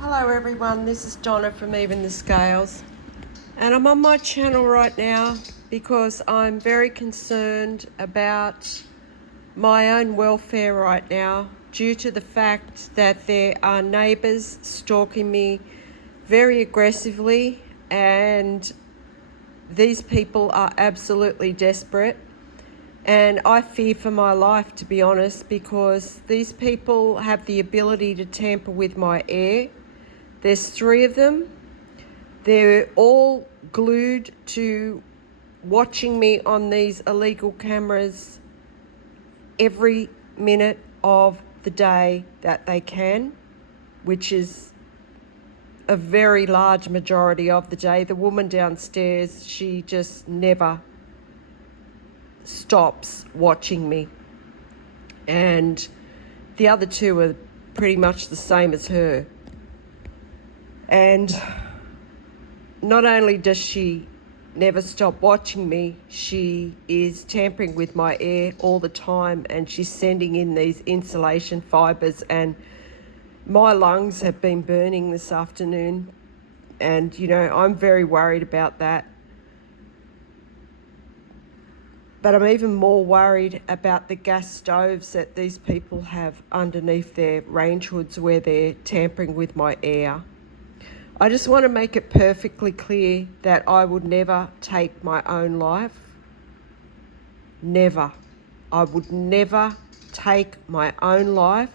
Hello everyone, this is Donna from Even the Scales, and I'm on my channel right now because I'm very concerned about my own welfare right now due to the fact that there are neighbours stalking me very aggressively, and these people are absolutely desperate. And I fear for my life, to be honest, because these people have the ability to tamper with my air. There's 3 of them. They're all glued to watching me on these illegal cameras every minute of the day that they can, which is a very large majority of the day. The woman downstairs, she just never stops watching me. And the other 2 are pretty much the same as her. And not only does she never stop watching me, she is tampering with my air all the time, and she's sending in these insulation fibres, and my lungs have been burning this afternoon, and I'm very worried about that. But I'm even more worried about the gas stoves that these people have underneath their range hoods where they're tampering with my air. I just want to make it perfectly clear that I would never take my own life. Never. I would never take my own life.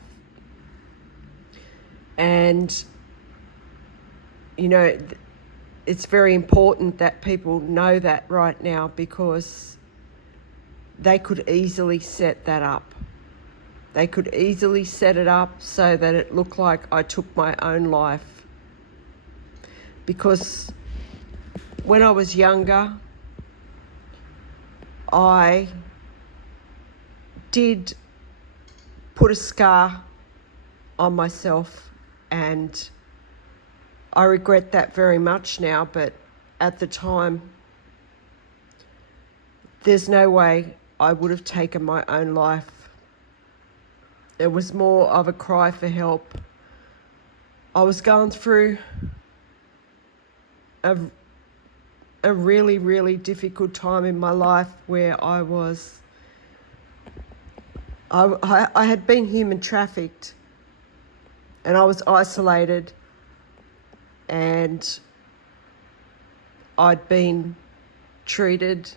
And, it's very important that people know that right now, because they could easily set that up. They could easily set it up so that it looked like I took my own life. Because when I was younger, I did put a scar on myself, and I regret that very much now, but at the time, there's no way I would have taken my own life. It was more of a cry for help. I was going through a really, really difficult time in my life where I had been human trafficked, and I was isolated, and I'd been treated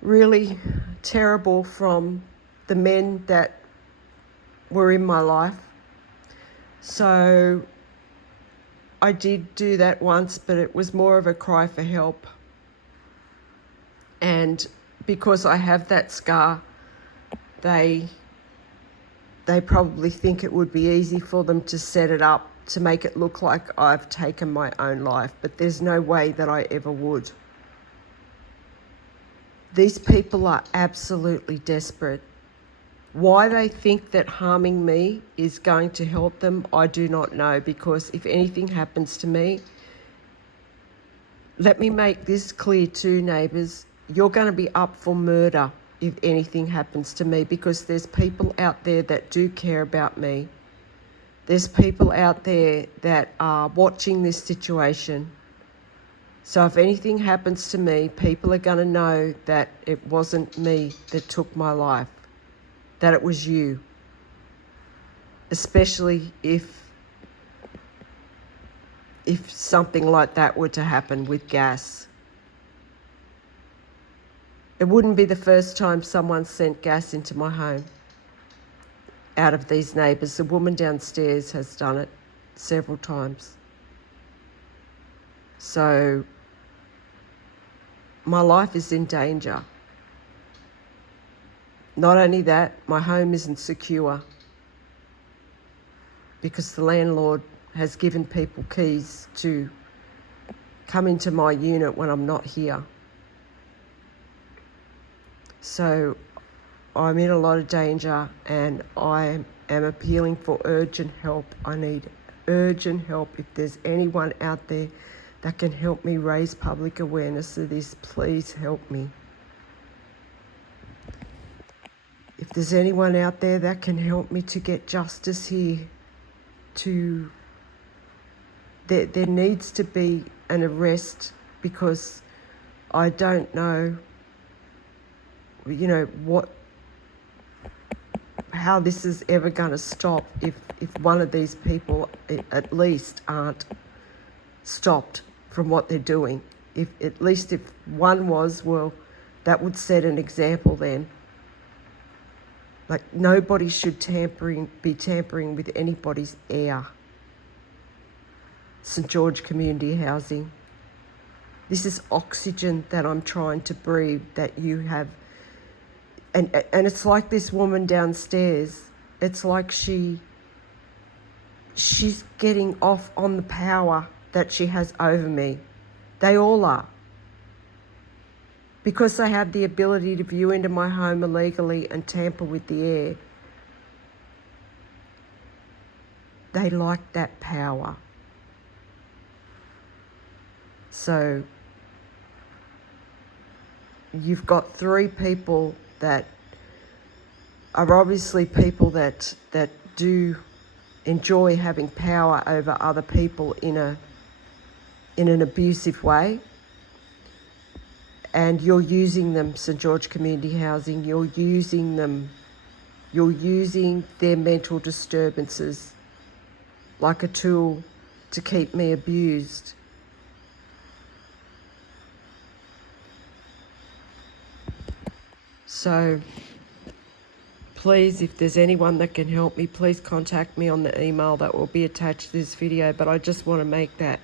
really terrible from the men that were in my life. So I did do that once, but it was more of a cry for help. And because I have that scar, they probably think it would be easy for them to set it up to make it look like I've taken my own life, but there's no way that I ever would. These people are absolutely desperate. Why they think that harming me is going to help them, I do not know, because if anything happens to me, let me make this clear too, neighbours, you're going to be up for murder if anything happens to me, because there's people out there that do care about me. There's people out there that are watching this situation. So if anything happens to me, people are going to know that it wasn't me that took my life, that it was you. Especially if something like that were to happen with gas. It wouldn't be the first time someone sent gas into my home out of these neighbours. The woman downstairs has done it several times. So my life is in danger. Not only that, my home isn't secure because the landlord has given people keys to come into my unit when I'm not here. So I'm in a lot of danger, and I am appealing for urgent help. I need urgent help. If there's anyone out there that can help me raise public awareness of this, please help me. If there's anyone out there that can help me to get justice here, to there needs to be an arrest, because I don't know, you know, how this is ever going to stop if one of these people at least aren't stopped from what they're doing. If one was, well, that would set an example then. Like, nobody should be tampering with anybody's air. St. George Community Housing. This is oxygen that I'm trying to breathe, that you have. And it's like this woman downstairs. It's like she's getting off on the power that she has over me. They all are. Because they have the ability to view into my home illegally and tamper with the air. They like that power. So you've got 3 people that are obviously people that do enjoy having power over other people in an abusive way. And you're using them, St. George Community Housing, you're using their mental disturbances like a tool to keep me abused. So please, if there's anyone that can help me, please contact me on the email that will be attached to this video. But I just want to make that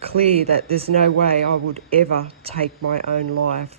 clear that there's no way I would ever take my own life.